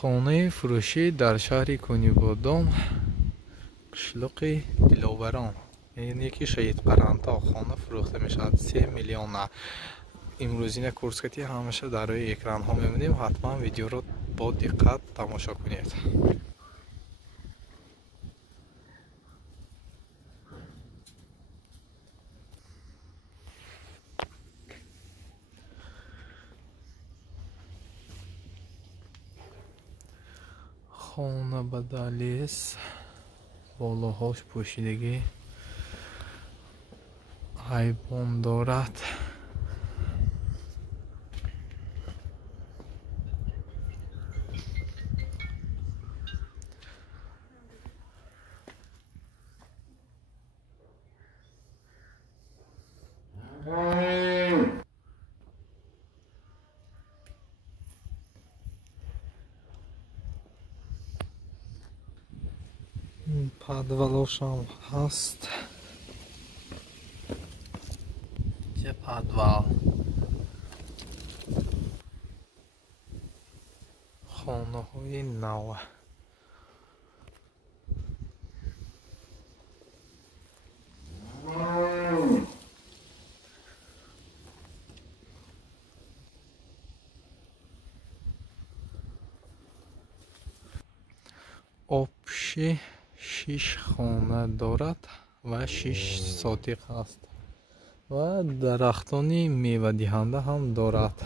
خانه فروشی در شهر کنیبادام قشلق دلاوران. این یکی شهید قرنطا خانه فروخته میشد 3 میلیون. امروزین کورسکتی همیشه در روی اکران ها میبینیم. حتما ویدیو رو با دقت تماشا کنید. خانه بدلی است. بالاهاش پوشیدگی حیوان دارد. پادوالش هم هست. چه پادوال؟ خانه های نو. آبشی 6 خانه دارد و 6 ساتق است و درختان میوه دهنده هم دارد.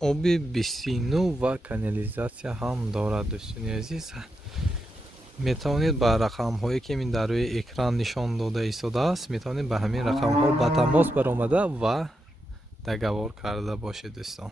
آبی بسینو و کانالیزاسیا هم دارد. دوستان عزیز، میتوانید با رقم هایی که من در روی اکران نشان داده ایستاده است، میتوانید به همین رقم ها با تماس برآمده و تگوار کرده باشید دوستان.